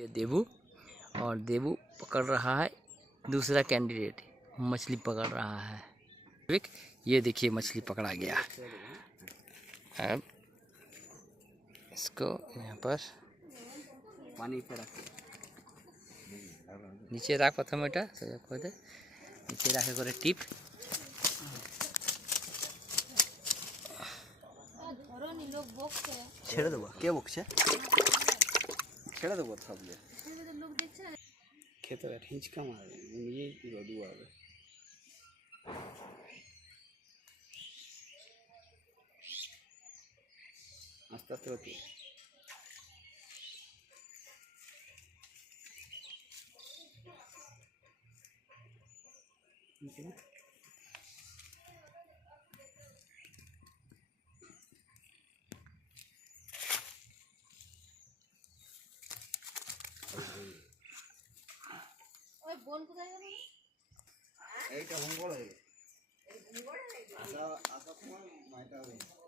ये देवू और देवू पकड़ रहा है, दूसरा कैंडिडेट मछली पकड़ रहा है। ये देखिए मछली पकड़ा गया। अब इसको यहाँ पर पानी पे रख नीचे राख प्रथम এটা नीचे রাখে করে টিপ ছেড়ে দেবো। কে বকছে? ছেড়ে দেবো সব খেতে হিঁচকা মারবে, নিজেই রোদু হবে। আস্তে আস্তে হতে এইটা মঙ্গল হয়ে গেছে। আসা সময় মাইটা হবে।